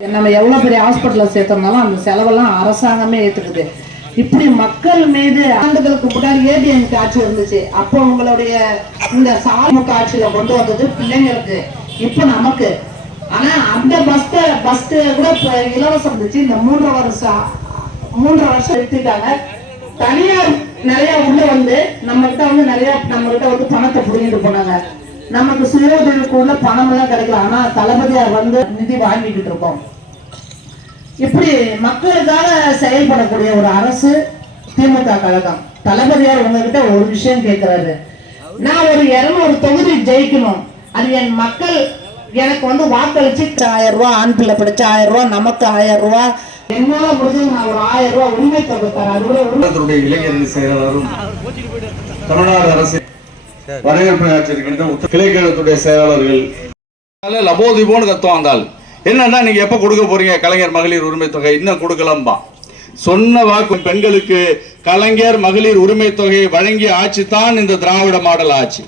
நம்ம எவ்வளவு பெரிய ஹாஸ்பிட்டல்ல சேர்த்தோம்னாலும் அந்த செலவெல்லாம் அரசாங்கமே ஏத்துக்குது. இப்படி மக்கள் மீது ஆண்டுகளுக்கு முன்னாடி ஏடிஎம் ஆட்சி இருந்துச்சு. அப்போ உங்களுடைய இந்த சாமுக ஆட்சியில கொண்டு வந்தது பிள்ளைங்களுக்கு இப்ப நமக்கு. ஆனா அந்த பஸ் பஸ் கூட இப்ப இலவசம் இருந்துச்சு. இந்த மூன்றரை வருஷம் மூன்றரை வருஷம் எடுத்துட்டாங்க தனியார் நிறைய உள்ள வந்து நம்மகிட்ட வந்து நிறைய நம்ம கிட்ட வந்து பணத்தை புரிஞ்சுட்டு போனாங்க. நமக்கு சுய உதவிக்குள்ள பணம் எல்லாம் கிடைக்கல. ஆனா தளபதியார் வந்து நிதி வாங்கிக்கிட்டு இருக்கோம். இப்படி மக்களுக்காக செயல்படக்கூடிய ஒரு அரசு திமுக கழகம். தளபதியார் உங்ககிட்ட ஒரு விஷயம் கேட்கிறாரு நான் ஒரு இருநூறு தொகுதி ஜெயிக்கணும். அது என் மக்கள் எனக்கு வந்து வாக்களிச்சு ஆயிரம் ரூபாய் ஆண் பிள்ளை படிச்ச ஆயிரம் ரூபாய் நமக்கு ஆயிரம் ரூபாய் என்னால முடிஞ்சது நான் ஒரு ஆயிரம் ரூபாய் உரிமை தொகை தரேன். இளைஞரணி செயலாளரும் தமிழ்நாடு அரசு வரவேற்பு உத்த- கிளைக்கழகத்துடைய செயலாளர்கள். லபோதிபோன்னு ஆள். என்னன்னா நீங்க எப்ப கொடுக்க போறீங்க? கலைஞர் மகளிர் உரிமை தொகை. இன்னும் கொடுக்கலாம்பா. சொன்ன வாக்கு பெண்களுக்கு கலைஞர் மகளிர் உரிமை தொகையை வழங்கிய ஆட்சி தான் இந்த திராவிட மாடல் ஆட்சி.